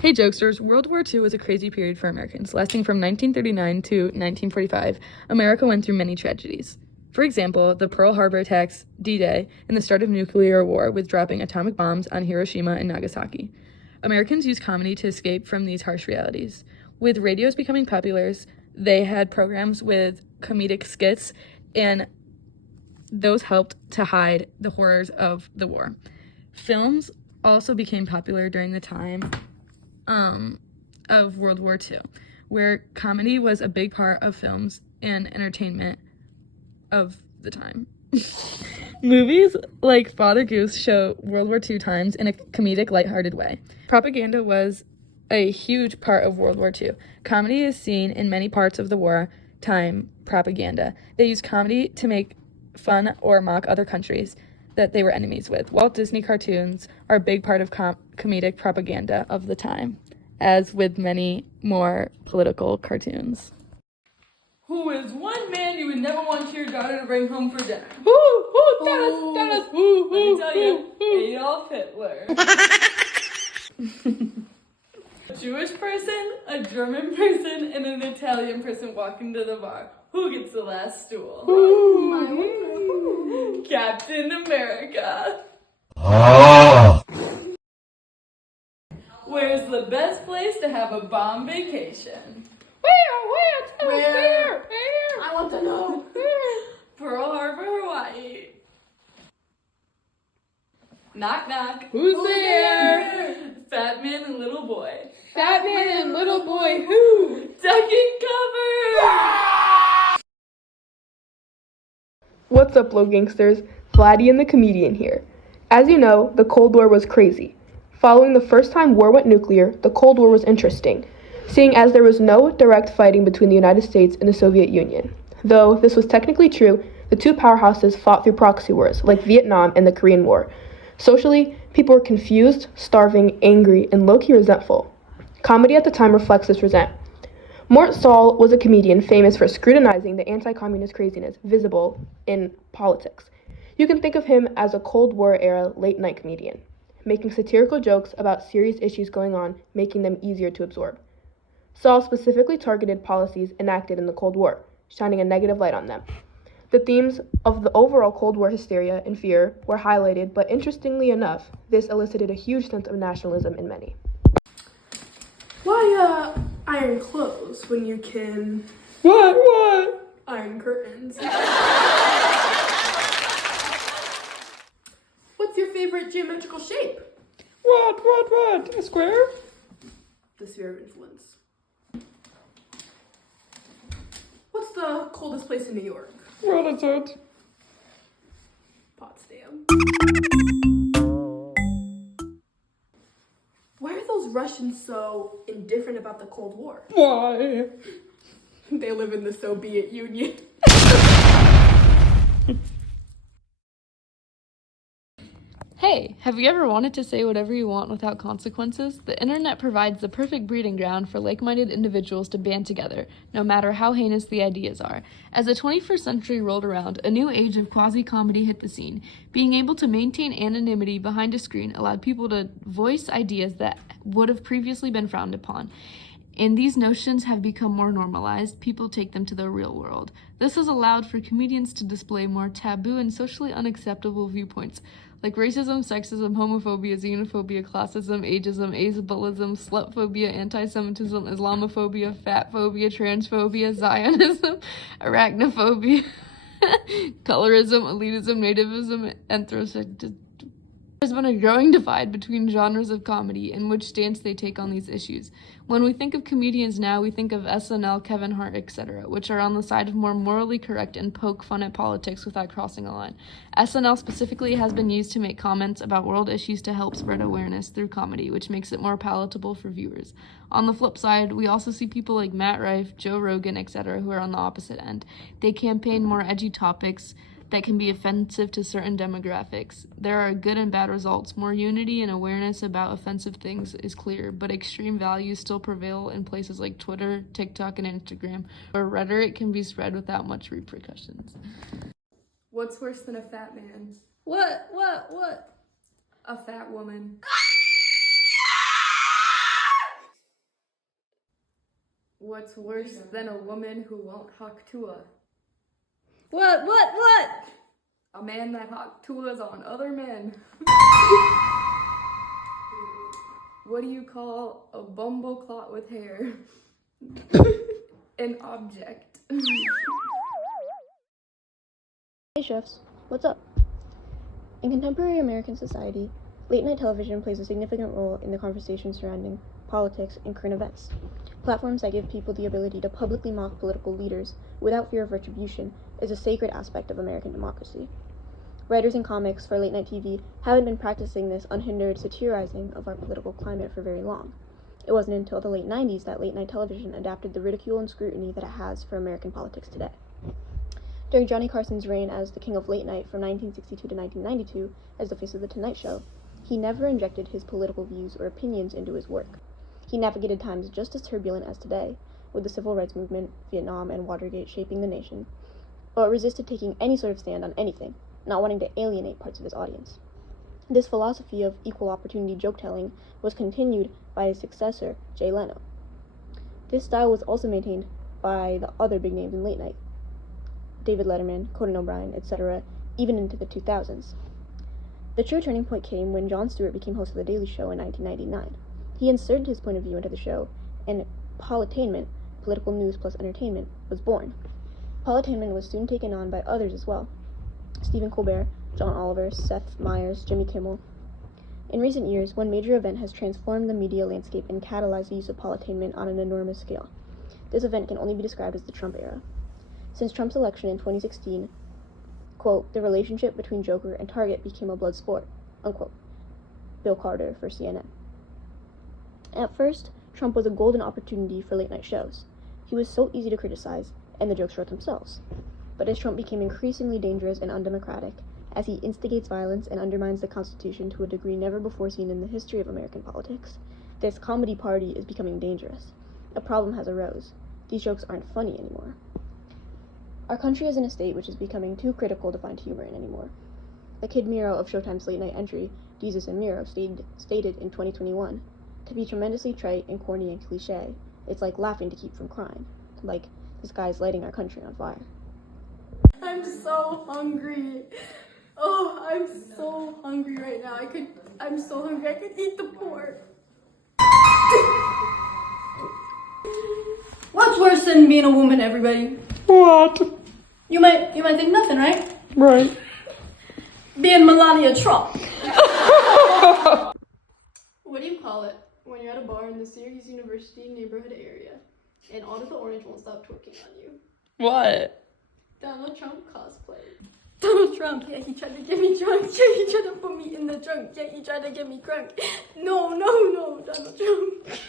Hey jokesters, World War II was a crazy period for Americans. Lasting from 1939 to 1945, America went through many tragedies. For example, the Pearl Harbor attacks, D-Day, and the start of nuclear war with dropping atomic bombs on Hiroshima and Nagasaki. Americans used comedy to escape from these harsh realities. With radios becoming popular, they had programs with comedic skits, and those helped to hide the horrors of the war. Films also became popular during the time of World War II, where comedy was a big part of films and entertainment of the time. Movies like Father Goose show World War II times in a comedic, lighthearted way. Propaganda was a huge part of World War II. Comedy is seen in many parts of the wartime propaganda. They use comedy to make fun or mock other countries that they were enemies with. Walt Disney cartoons are a big part of comedic propaganda of the time, as with many more political cartoons. Who is one man you would never want your daughter to bring home for dinner? Tell us. Let me tell you, Adolf Hitler. A Jewish person, a German person, and an Italian person walk into the bar. Who gets the last stool? Captain America. Where's the best place to have a bomb vacation? Where? I want to know. Pearl Harbor, Hawaii. Knock, knock. Who's there? Fat man and little boy. Fat man and little boy who? Ducking cover. What's up, Low Gangsters? Vladdy and the Comedian here. As you know, the Cold War was crazy. Following the first time war went nuclear, the Cold War was interesting, seeing as there was no direct fighting between the United States and the Soviet Union. Though this was technically true, the two powerhouses fought through proxy wars, like Vietnam and the Korean War. Socially, people were confused, starving, angry, and low-key resentful. Comedy at the time reflects this resent. Mort Sahl was a comedian famous for scrutinizing the anti-communist craziness visible in politics. You can think of him as a Cold War-era late-night comedian, making satirical jokes about serious issues going on, making them easier to absorb. Sahl specifically targeted policies enacted in the Cold War, shining a negative light on them. The themes of the overall Cold War hysteria and fear were highlighted, but interestingly enough, this elicited a huge sense of nationalism in many. Why, iron clothes when you can... What? Iron curtains. What's your favorite geometrical shape? What? A square? The sphere of influence. What's the coldest place in New York? What is it? Potsdam. Why are those Russians so indifferent about the Cold War? Why? They live in the Soviet Union. Hey, have you ever wanted to say whatever you want without consequences? The internet provides the perfect breeding ground for like-minded individuals to band together, no matter how heinous the ideas are. As the 21st century rolled around, a new age of quasi-comedy hit the scene. Being able to maintain anonymity behind a screen allowed people to voice ideas that would have previously been frowned upon. And these notions have become more normalized. People take them to the real world. This has allowed for comedians to display more taboo and socially unacceptable viewpoints, like racism, sexism, homophobia, xenophobia, classism, ageism, ableism, slutphobia, anti-Semitism, Islamophobia, fatphobia, transphobia, Zionism, arachnophobia, colorism, elitism, nativism, anthropocentrism. There's been a growing divide between genres of comedy and which stance they take on these issues. When we think of comedians now, we think of SNL, Kevin Hart, etc., which are on the side of more morally correct and poke fun at politics without crossing a line. SNL specifically has been used to make comments about world issues to help spread awareness through comedy, which makes it more palatable for viewers. On the flip side, we also see people like Matt Rife, Joe Rogan, etc., who are on the opposite end. They campaign more edgy topics that can be offensive to certain demographics. There are good and bad results. More unity and awareness about offensive things is clear, but extreme values still prevail in places like Twitter, TikTok, and Instagram, where rhetoric can be spread without much repercussions. What's worse than a fat man? What? A fat woman. What's worse than a woman who won't hawk tuah? What? A man that hawk tuahs on other men. What do you call a bumbleclot with hair? An object. Hey chefs, what's up? In contemporary American society, late-night television plays a significant role in the conversation surrounding politics and current events. Platforms that give people the ability to publicly mock political leaders without fear of retribution is a sacred aspect of American democracy. Writers and comics for late-night TV haven't been practicing this unhindered satirizing of our political climate for very long. It wasn't until the late 90s that late-night television adapted the ridicule and scrutiny that it has for American politics today. During Johnny Carson's reign as the king of late night from 1962 to 1992 as the face of The Tonight Show, he never injected his political views or opinions into his work. He navigated times just as turbulent as today, with the civil rights movement, Vietnam, and Watergate shaping the nation, but resisted taking any sort of stand on anything, not wanting to alienate parts of his audience. This philosophy of equal opportunity joke-telling was continued by his successor, Jay Leno. This style was also maintained by the other big names in late night, David Letterman, Conan O'Brien, etc., even into the 2000s. The true turning point came when Jon Stewart became host of The Daily Show in 1999. He inserted his point of view into the show, and Politainment, political news plus entertainment, was born. Politainment was soon taken on by others as well. Stephen Colbert, John Oliver, Seth Meyers, Jimmy Kimmel. In recent years, one major event has transformed the media landscape and catalyzed the use of Politainment on an enormous scale. This event can only be described as the Trump era. Since Trump's election in 2016, quote, the relationship between Joker and Target became a blood sport, unquote. Bill Carter for CNN. At first, Trump was a golden opportunity for late-night shows. He was so easy to criticize, and the jokes wrote themselves. But as Trump became increasingly dangerous and undemocratic, as he instigates violence and undermines the Constitution to a degree never before seen in the history of American politics, this comedy party is becoming dangerous. A problem has arose. These jokes aren't funny anymore. Our country is in a state which is becoming too critical to find humor in anymore. The Kid Miro of Showtime's late-night entry, Jesus and Miro, stated in 2021, to be tremendously trite and corny and cliche, it's like laughing to keep from crying. Like, this guy's lighting our country on fire. I'm so hungry. Oh, I'm so hungry right now. I'm so hungry. I could eat the pork. What's worse than being a woman, everybody? What? You might think nothing, right? Right. Being Melania Trump. What do you call it when you're at a bar in the Syracuse University neighborhood area and all of the orange won't stop twerking on you? What? Donald Trump cosplay. Donald Trump, yeah, he tried to get me drunk. Yeah, he tried to put me in the trunk. Yeah, he tried to get me drunk. No, Donald Trump.